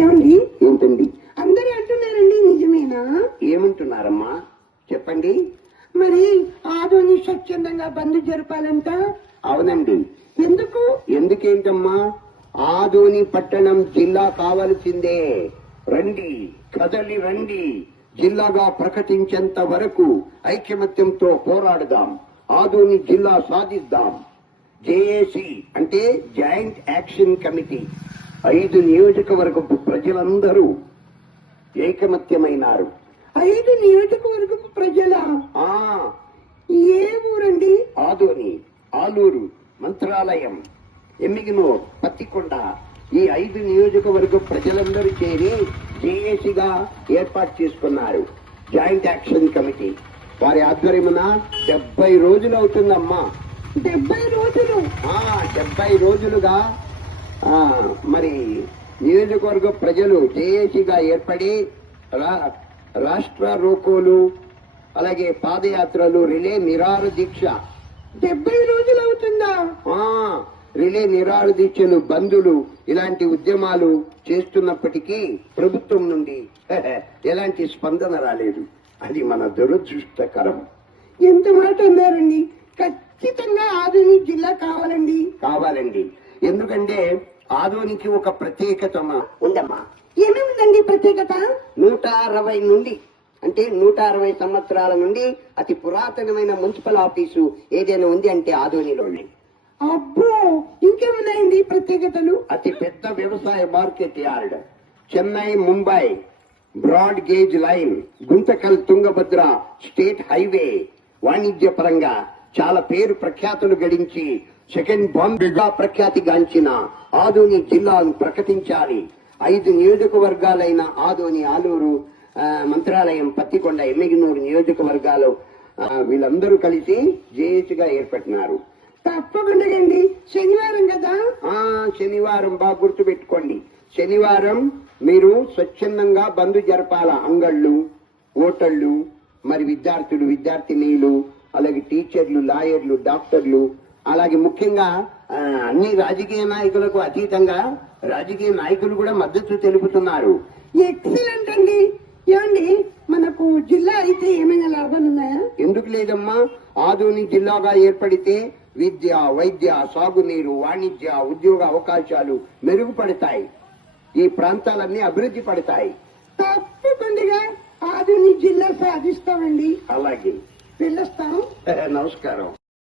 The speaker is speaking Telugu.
ఏమండి? ఏంటండి? అందరూ అంటున్నారండి నిజమేనా? ఏమంటున్నారమ్మా? చెప్పండి. మరి ఆదోని స్వచ్ఛందంగా బంద్ జరపాలంట? అవునండి. ఎందుకు? ఎందుకేంటమ్మా? ఆదోని పట్టణం జిల్లా కావలసిందే. రండి కదలి రండి. జిల్లాగా ప్రకటించేంత వరకు ఐకమత్యంతో పోరాడదాం. ఆదోని జిల్లా సాధిద్దాం. జేఏసి అంటే జాయింట్ యాక్షన్ కమిటీ. ఐదు నియోజకవర్గపు ప్రజలందరూ ఏకమత్యమైనారు. ఐదు నియోజకవర్గపు ప్రజల? ఏ ఊరండి? ఆదోని ఆలూరు మంత్రాలయం ఎమ్మిగినూర్ పత్తికొండ. ఈ ఐదు నియోజకవర్గ ప్రజలందరూ చేరి జేఏసీగా ఏర్పాటు చేసుకున్నారు. Joint action committee. వారి ఆధ్వర్యమున డెబ్బై రోజులు అవుతుందమ్మా. డెబ్బై రోజులు? డెబ్బై రోజులుగా మరి నియోజకవర్గ ప్రజలు జేఏసీగా ఏర్పడి రాష్ట్ర రోకోలు అలాగే పాదయాత్రలు రిలే నిరార దీక్ష. డెబ్బై రోజులు అవుతుందా? రిలే నిరాహార దీక్షలు బంధులు ఇలాంటి ఉద్యమాలు చేస్తున్నప్పటికీ ప్రభుత్వం నుండి ఎలాంటి స్పందన రాలేదు. అది మన దురదృష్టకరం. ఎంత మాట అన్నారండి? ఖచ్చితంగా ఆదోని జిల్లా కావాలండి. కావాలండి. ఎందుకంటే ఆదోనికి ఒక ప్రత్యేకత ఉందమ్మా. ఏమేమిందండి ప్రత్యేకత? నూట అరవై నుండి అంటే నూట అరవై సంవత్సరాల నుండి అతి పురాతనమైన మున్సిపల్ ఆఫీసు ఏదైనా ఉంది అంటే ఆదోనిలోనే అబ్బో ఇంకేమున్నాయండి ప్రత్యేకతలు? అతి పెద్ద వ్యవసాయ market yard Chennai Mumbai broad gauge line Guntakal Tungabhadra state highway వాణిజ్య పరంగా చాలా పేరు ప్రఖ్యాతులు గడించి సెకండ్ బాంబేగా ప్రఖ్యాతి గాంచిన ఆదోని జిల్లాను ప్రకటించాలి. ఐదు నియోజకవర్గాలైన ఆదోని ఆలూరు మంత్రాలయం పత్తికొండ ఎమ్మిగినూరు నియోజకవర్గాలు వీళ్ళందరూ కలిసి జేఏసీగా ఏర్పడినారు. తప్పకుండా అండి. శనివారం కదా? ఆ శనివారం బాగా గుర్తు పెట్టుకోండి శనివారం మీరు స్వచ్ఛందంగా బంద్ జరపాల అంగళ్ళు ఓటళ్ళు మరి విద్యార్థులు విద్యార్థినీలు అలాగే టీచర్లు లాయర్లు డాక్టర్లు అలాగే ముఖ్యంగా అన్ని రాజకీయ నాయకులకు అతీతంగా రాజకీయ నాయకులు కూడా మద్దతు తెలుపుతున్నారు. ఎక్సలెంట్ అండి. ఏమండి మనకు జిల్లా అయితే ఏమైనా లాభాలు ఉన్నాయా? ఎందుకు లేదమ్మా? ఆధుని జిల్లాగా ఏర్పడితే విద్య వైద్య సాగునీరు వాణిజ్య ఉద్యోగ అవకాశాలు మెరుగుపడతాయి. ఈ ప్రాంతాలన్నీ అభివృద్ధి పడతాయి. తప్పకుండా ఆదోని జిల్లా సాధిస్తామండి. అలాగే. వెళ్ళొస్తాం. నమస్కారం.